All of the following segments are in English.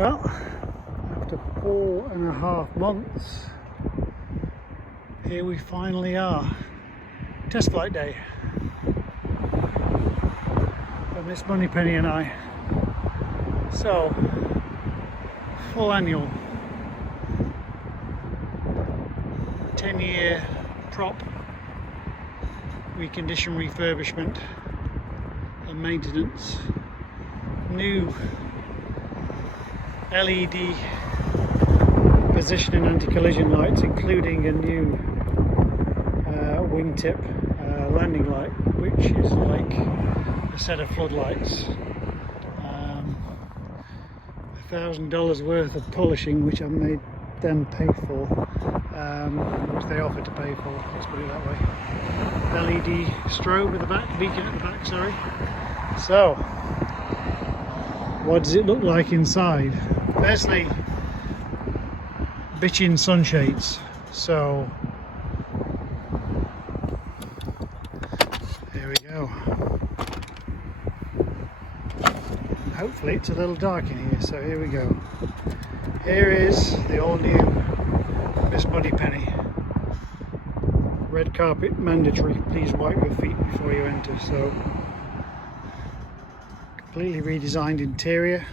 Well, after 4.5 months, here we finally are. Test flight day for Miss Moneypenny and I. So, full annual 10-year prop recondition, refurbishment and maintenance. New LED positioning anti-collision lights, including a new wingtip landing light, which is like a set of floodlights. $1,000 worth of polishing, which I made them pay for, which they offered to pay for, let's put it that way. LED strobe at the back, beacon at the back, sorry. So, what does it look like inside? Firstly, bitchin' sunshades. So, here we go. And hopefully it's a little dark in here, so here we go. Here is the all new Miss Moneypenny. Red carpet mandatory, please wipe your feet before you enter. So, completely redesigned interior,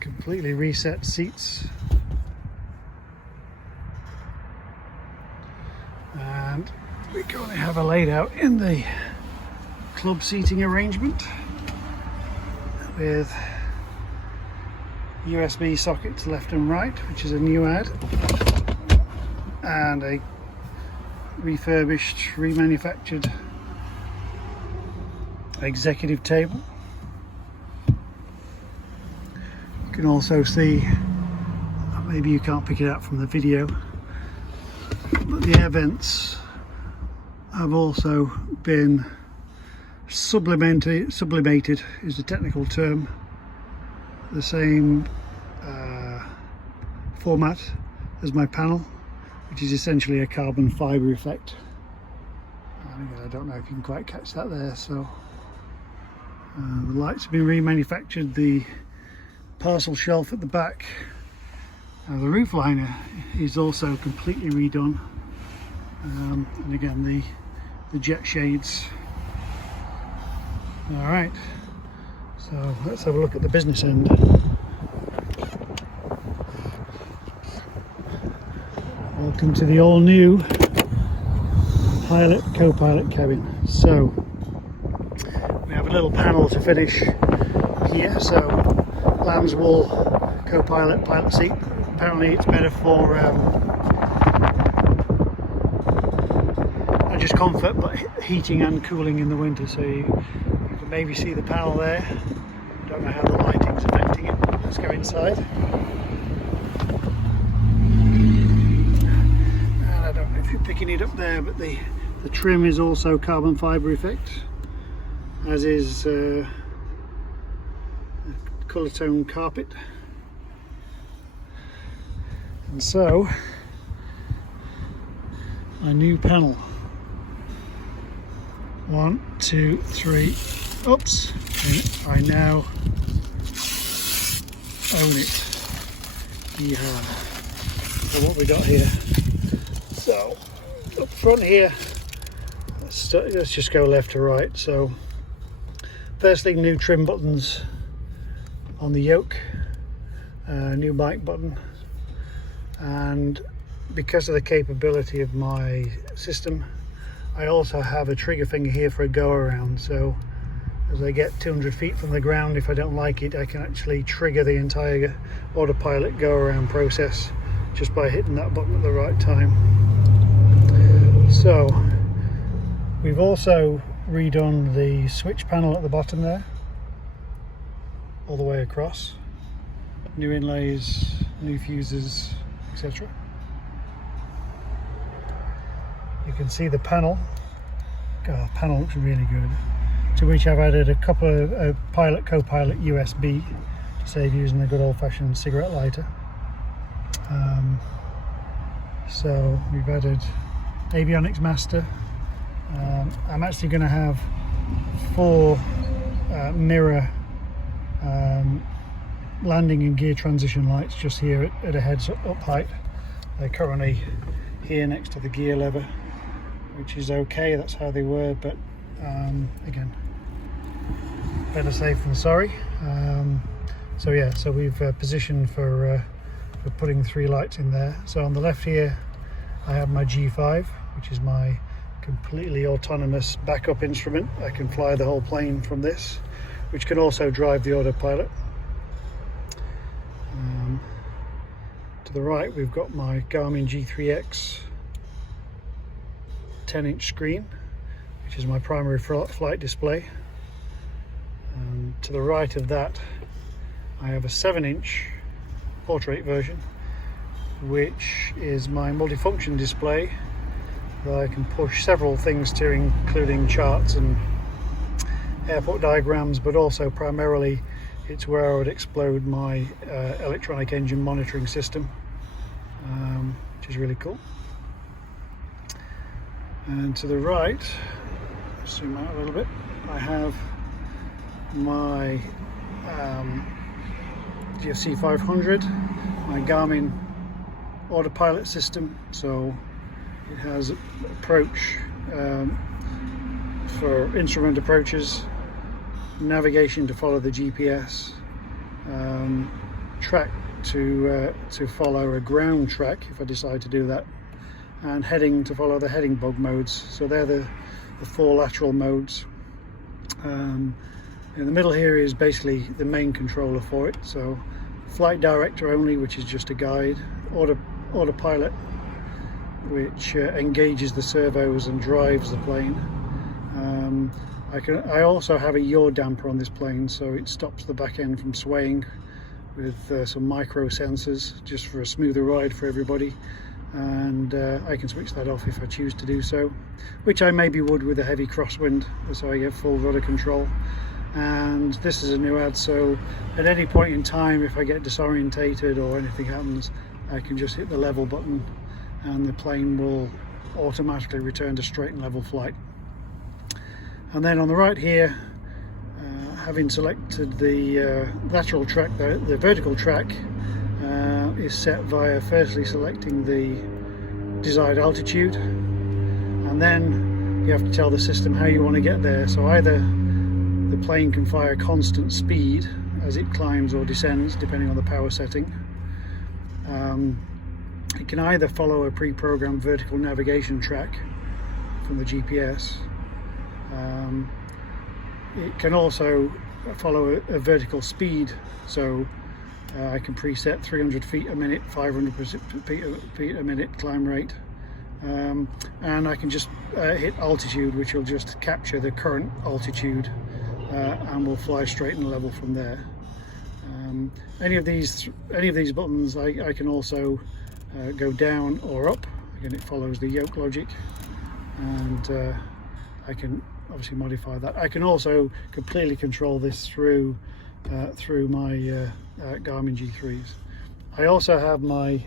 completely reset seats, and we're going to have a laid out in the club seating arrangement with USB sockets left and right, which is a new add, and a refurbished, remanufactured executive table. You can also see, maybe you can't pick it out from the video, but the air vents have also been sublimated is the technical term. The same format as my panel, which is essentially a carbon fibre effect. I don't know if you can quite catch that there. So the lights have been remanufactured, the parcel shelf at the back, the roof liner is also completely redone, and again the jet shades. Alright, so let's have a look at the business end. Welcome to the all new pilot co-pilot cabin. So we have a little panel to finish here, so lamb's wool co-pilot pilot seat. Apparently it's better for not just comfort but heating and cooling in the winter. So you can maybe see the panel there. Don't know how the lighting's affecting it. Let's go inside. And I don't know if you're picking it up there, but the trim is also carbon fibre effect, as is colour tone carpet. And so a new panel, 1, 2, 3, oops, and I now own it. Yeah. So what we got here, so up front here, let's just go left to right. So firstly, new trim buttons on the yoke, new mic button, and because of the capability of my system, I also have a trigger finger here for a go around. So as I get 200 feet from the ground, if I don't like it, I can actually trigger the entire autopilot go around process just by hitting that button at the right time. So we've also redone the switch panel at the bottom there, all the way across. New inlays, new fuses, etc. You can see the panel. The panel looks really good. To which I've added a couple of pilot co-pilot USB to save using a good old-fashioned cigarette lighter. So we've added avionics master. I'm actually going to have 4 mirror landing and gear transition lights just here at a heads up height. They're currently here next to the gear lever, which is okay, that's how they were, but again, better safe than sorry. So yeah, so we've positioned for putting 3 lights in there. So on the left here I have my G5, which is my completely autonomous backup instrument. I can fly the whole plane from this, which can also drive the autopilot. To the right we've got my Garmin G3X 10-inch screen, which is my primary flight display. And to the right of that I have a 7-inch portrait version, which is my multifunction display that I can push several things to, including charts and airport diagrams, but also primarily it's where I would explode my electronic engine monitoring system, which is really cool. And to the right, zoom out a little bit, I have my GFC 500, my Garmin autopilot system. So it has approach for instrument approaches, navigation to follow the GPS, track to follow a ground track if I decide to do that, and heading to follow the heading bug modes. So they're the 4 lateral modes. In the middle here is basically the main controller for it. So flight director only, which is just a guide, autopilot, which engages the servos and drives the plane. I also have a yaw damper on this plane, so it stops the back end from swaying with some micro sensors, just for a smoother ride for everybody. And I can switch that off if I choose to do so, which I maybe would with a heavy crosswind, so I get full rudder control. And this is a new ad, so at any point in time, if I get disorientated or anything happens, I can just hit the level button and the plane will automatically return to straight and level flight. And then on the right here, having selected the lateral track, the vertical track is set via firstly selecting the desired altitude, and then you have to tell the system how you want to get there. So either the plane can fly a constant speed as it climbs or descends, depending on the power setting. It can either follow a pre-programmed vertical navigation track from the GPS. It can also follow a vertical speed, so I can preset 300 feet a minute, 500 feet a minute climb rate, and I can just hit altitude, which will just capture the current altitude and will fly straight and level from there. Any of these buttons I can also go down or up. Again, it follows the yoke logic, and I can obviously modify that. I can also completely control this through my Garmin G3s. I also have my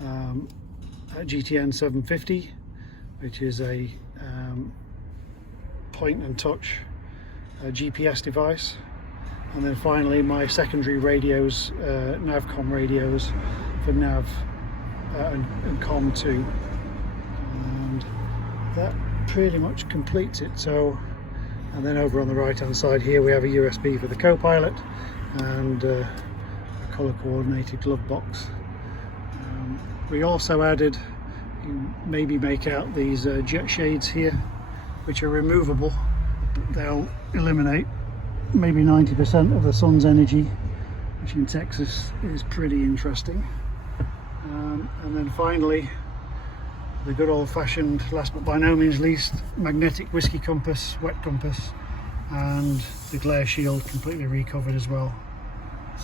GTN 750, which is a point and touch GPS device, and then finally my secondary radios, Navcom radios for nav and Com2, and that pretty much completes it. So, and then over on the right hand side here we have a USB for the co-pilot and a colour coordinated glove box. We also added, you maybe make out these jet shades here, which are removable. They'll eliminate maybe 90% of the sun's energy, which in Texas is pretty interesting. And then finally, the good old-fashioned, last but by no means least, magnetic whiskey compass, wet compass, and the glare shield completely recovered as well.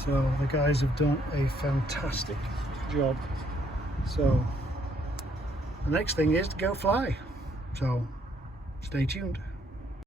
So the guys have done a fantastic job. So the next thing is to go fly. So stay tuned.